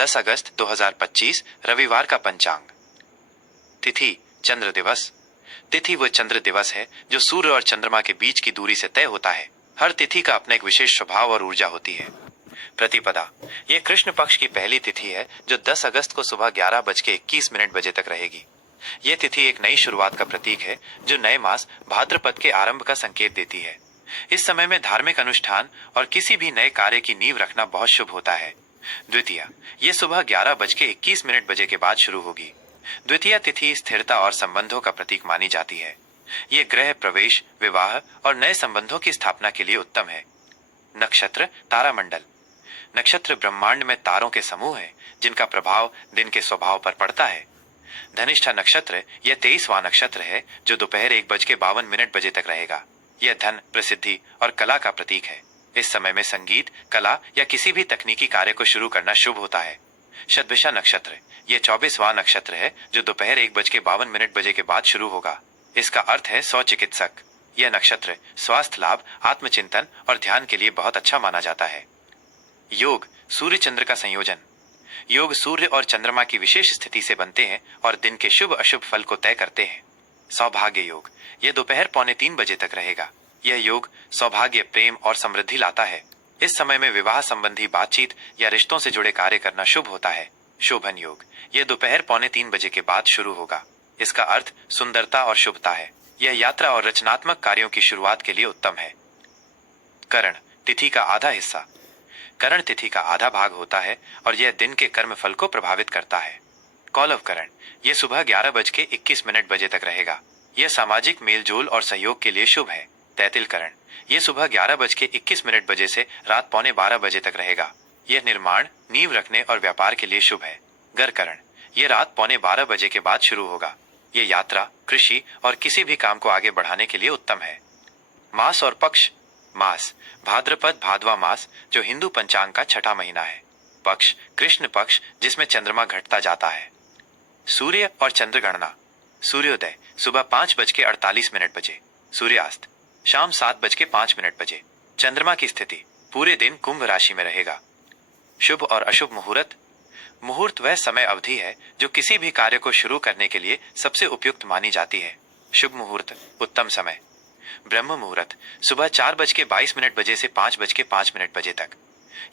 10 अगस्त 2025 रविवार का पंचांग। तिथि चंद्र दिवस। तिथि वो चंद्र दिवस है जो सूर्य और चंद्रमा के बीच की दूरी से तय होता है। हर तिथि का अपना एक विशेष स्वभाव और ऊर्जा होती है। प्रतिपदा ये कृष्ण पक्ष की पहली तिथि है जो 10 अगस्त को सुबह 11:21 बजे तक रहेगी। यह तिथि एक नई शुरुआत का प्रतीक है जो नए मास भाद्रपद के आरंभ का संकेत देती है। इस समय में धार्मिक अनुष्ठान और किसी भी नए कार्य की नींव रखना बहुत शुभ होता है। द्वितीया ये सुबह 11:21 के बाद शुरू होगी। द्वितीया तिथि स्थिरता और संबंधों का प्रतीक मानी जाती है। ये ग्रह प्रवेश, विवाह और नए संबंधों की स्थापना के लिए उत्तम है। नक्षत्र तारामंडल। नक्षत्र ब्रह्मांड में तारों के समूह है जिनका प्रभाव दिन के स्वभाव पर पड़ता है। धनिष्ठा नक्षत्र यह 23वां नक्षत्र है जो दोपहर 1:52 तक रहेगा। यह धन, प्रसिद्धि और कला का प्रतीक है। इस समय में संगीत, कला या किसी भी तकनीकी कार्य को शुरू करना शुभ होता है। शतभिषा नक्षत्र यह 24वां नक्षत्र है जो दोपहर 1:52 के बाद शुरू होगा। इसका अर्थ है सौ चिकित्सक। यह नक्षत्र स्वास्थ्य लाभ, आत्मचिंतन और ध्यान के लिए बहुत अच्छा माना जाता है। योग सूर्य चंद्र का संयोजन। योग सूर्य और चंद्रमा की विशेष स्थिति से बनते हैं और दिन के शुभ अशुभ फल को तय करते हैं। सौभाग्य योग यह दोपहर 2:45 तक रहेगा। यह योग सौभाग्य, प्रेम और समृद्धि लाता है। इस समय में विवाह संबंधी बातचीत या रिश्तों से जुड़े कार्य करना शुभ होता है। शोभन योग यह दोपहर 2:45 के बाद शुरू होगा। इसका अर्थ सुंदरता और शुभता है। यह यात्रा और रचनात्मक कार्यों की शुरुआत के लिए उत्तम है। करण तिथि का आधा हिस्सा। करण तिथि का आधा भाग होता है और यह दिन के कर्म फल को प्रभावित करता है। कौलव करण यह सुबह 11:21 तक रहेगा। यह सामाजिक मेलजोल और सहयोग के लिए शुभ है। तैतिल करण यह सुबह 11:21 से रात 11:45 तक रहेगा। यह निर्माण, नींव रखने और व्यापार के लिए शुभ है। गर करण यह रात 11:15 के बाद शुरू होगा। यह यात्रा, कृषि और किसी भी काम को आगे बढ़ाने के लिए उत्तम है। मास और पक्ष। मास भाद्रपद भादवा मास जो हिंदू पंचांग का छठा महीना है। पक्ष कृष्ण पक्ष जिसमें चंद्रमा घटता जाता है। सूर्य और चंद्र गणना। सूर्योदय सुबह 5:48 सूर्यास्त शाम 7:05 चंद्रमा की स्थिति पूरे दिन कुंभ राशि में रहेगा। शुभ और अशुभ मुहूर्त। मुहूर्त वह समय अवधि है जो किसी भी कार्य को शुरू करने के लिए सबसे उपयुक्त मानी जाती है। शुभ मुहूर्त उत्तम समय ब्रह्म मुहूर्त सुबह 4:22 से 5:05 तक।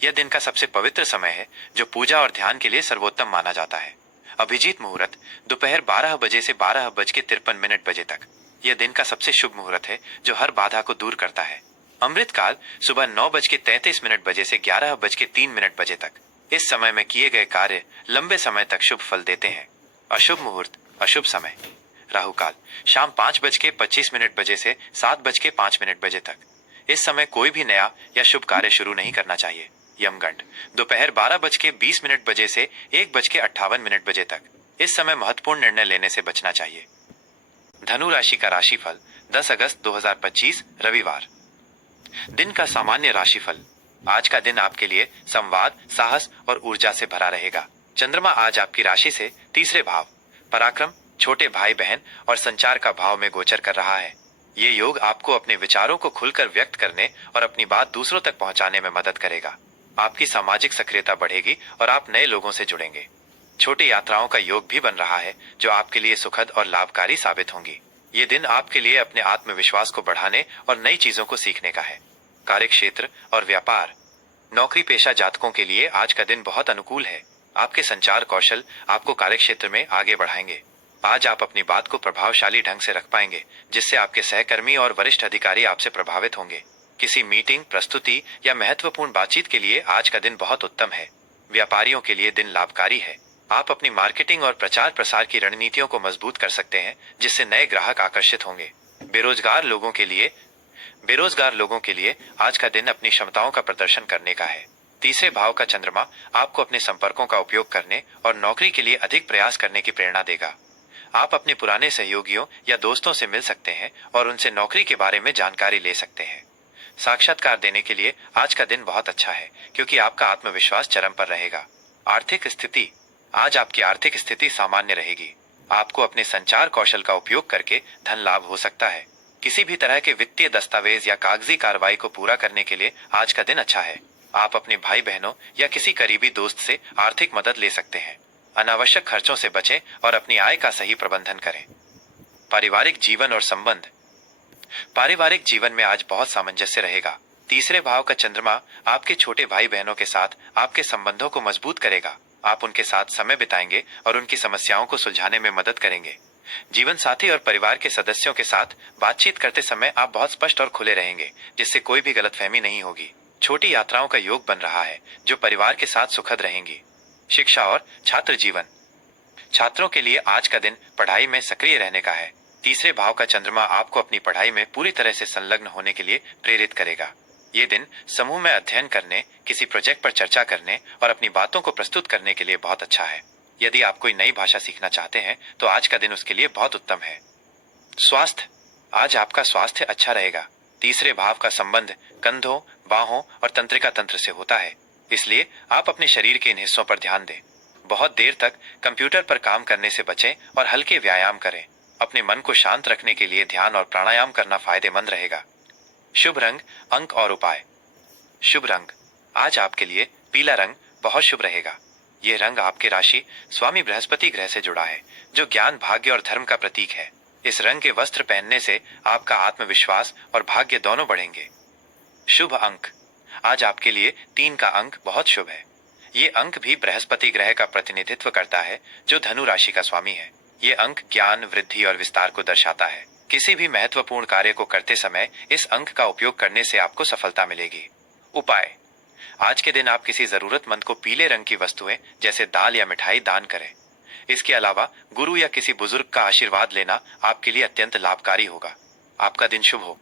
यह दिन का सबसे पवित्र समय है जो पूजा और ध्यान के लिए सर्वोत्तम माना जाता है। अभिजीत मुहूर्त दोपहर 12 से 12:53 तक। यह दिन का सबसे शुभ मुहूर्त है जो हर बाधा को दूर करता है। अमृत काल सुबह 9:33 से 11:03 तक। इस समय में किए गए कार्य लंबे समय तक शुभ फल देते हैं। अशुभ मुहूर्त अशुभ समय राहु काल शाम 5:25 से 7:05 तक। इस समय कोई भी नया या शुभ कार्य शुरू नहीं करना चाहिए। यमगंड दोपहर 12:20 से 1:58 तक। इस समय महत्वपूर्ण निर्णय लेने से बचना चाहिए। धनु राशि का राशिफल 10 अगस्त 2025 रविवार। दिन का सामान्य राशिफल। आज का दिन आपके लिए संवाद, साहस और ऊर्जा से भरा रहेगा। चंद्रमा आज आपकी राशि से तीसरे भाव पराक्रम, छोटे भाई बहन और संचार का भाव में गोचर कर रहा है। ये योग आपको अपने विचारों को खुलकर व्यक्त करने और अपनी बात दूसरों तक पहुंचाने में मदद करेगा। आपकी सामाजिक सक्रियता बढ़ेगी और आप नए लोगों से जुड़ेंगे। छोटी यात्राओं का योग भी बन रहा है जो आपके लिए सुखद और लाभकारी साबित होंगी। ये दिन आपके लिए अपने आत्मविश्वास को बढ़ाने और नई चीजों को सीखने का है। कार्य क्षेत्र और व्यापार। नौकरी पेशा जातकों के लिए आज का दिन बहुत अनुकूल है। आपके संचार कौशल आपको कार्य क्षेत्र में आगे बढ़ाएंगे। आज आप अपनी बात को प्रभावशाली ढंग से रख पाएंगे जिससे आपके सहकर्मी और वरिष्ठ अधिकारी आपसे प्रभावित होंगे। किसी मीटिंग, प्रस्तुति या महत्वपूर्ण बातचीत के लिए आज का दिन बहुत उत्तम है। व्यापारियों के लिए दिन लाभकारी है। आप अपनी मार्केटिंग और प्रचार प्रसार की रणनीतियों को मजबूत कर सकते हैं जिससे नए ग्राहक आकर्षित होंगे। बेरोजगार लोगों के लिए आज का दिन अपनी क्षमताओं का प्रदर्शन करने का है। तीसरे भाव का चंद्रमा आपको अपने संपर्कों का उपयोग करने और नौकरी के लिए अधिक प्रयास करने की प्रेरणा देगा। आप अपने पुराने सहयोगियों या दोस्तों से मिल सकते हैं और उनसे नौकरी के बारे में जानकारी ले सकते हैं। साक्षात्कार देने के लिए आज का दिन बहुत अच्छा है क्योंकि आपका आत्मविश्वास चरम पर रहेगा। आर्थिक स्थिति। आज आपकी आर्थिक स्थिति सामान्य रहेगी। आपको अपने संचार कौशल का उपयोग करके धन लाभ हो सकता है। किसी भी तरह के वित्तीय दस्तावेज या कागजी कार्रवाई को पूरा करने के लिए आज का दिन अच्छा है। आप अपने भाई बहनों या किसी करीबी दोस्त से आर्थिक मदद ले सकते हैं। अनावश्यक खर्चों से बचें और अपनी आय का सही प्रबंधन करें। पारिवारिक जीवन और संबंध। पारिवारिक जीवन में आज बहुत सामंजस्य रहेगा। तीसरे भाव का चंद्रमा आपके छोटे भाई बहनों के साथ आपके संबंधों को मजबूत करेगा। आप उनके साथ समय बिताएंगे और उनकी समस्याओं को सुलझाने में मदद करेंगे। जीवन साथी और परिवार के सदस्यों के साथ बातचीत करते समय आप बहुत स्पष्ट और खुले रहेंगे, जिससे कोई भी गलतफहमी नहीं होगी। छोटी यात्राओं का योग बन रहा है जो परिवार के साथ सुखद रहेंगी। शिक्षा और छात्र जीवन। छात्रों के लिए आज का दिन पढ़ाई में सक्रिय रहने का है। तीसरे भाव का चंद्रमा आपको अपनी पढ़ाई में पूरी तरह से संलग्न होने के लिए प्रेरित करेगा। ये दिन समूह में अध्ययन करने, किसी प्रोजेक्ट पर चर्चा करने और अपनी बातों को प्रस्तुत करने के लिए बहुत अच्छा है। यदि आप कोई नई भाषा सीखना चाहते हैं तो आज का दिन उसके लिए बहुत उत्तम है। स्वास्थ्य। आज आपका स्वास्थ्य अच्छा रहेगा। तीसरे भाव का संबंध कंधों, बाहों और तंत्रिका तंत्र से होता है, इसलिए आप अपने शरीर के इन हिस्सों पर ध्यान दें। बहुत देर तक कंप्यूटर पर काम करने से बचें और हल्के व्यायाम करें। अपने मन को शांत रखने के लिए ध्यान और प्राणायाम करना फायदेमंद रहेगा। शुभ रंग, अंक और उपाय। शुभ रंग। आज आपके लिए पीला रंग बहुत शुभ रहेगा। यह रंग आपके राशि स्वामी बृहस्पति ग्रह से जुड़ा है, जो ज्ञान, भाग्य और धर्म का प्रतीक है। इस रंग के वस्त्र पहनने से आपका आत्मविश्वास और भाग्य दोनों बढ़ेंगे। शुभ अंक। आज आपके लिए 3 का अंक बहुत शुभ है। ये अंक भी बृहस्पति ग्रह का प्रतिनिधित्व करता है, जो धनु राशि का स्वामी है। ये अंक ज्ञान, वृद्धि और विस्तार को दर्शाता है। किसी भी महत्वपूर्ण कार्य को करते समय इस अंक का उपयोग करने से आपको सफलता मिलेगी। उपाय। आज के दिन आप किसी जरूरतमंद को पीले रंग की वस्तुएं जैसे दाल या मिठाई दान करें। इसके अलावा गुरु या किसी बुजुर्ग का आशीर्वाद लेना आपके लिए अत्यंत लाभकारी होगा। आपका दिन शुभ हो।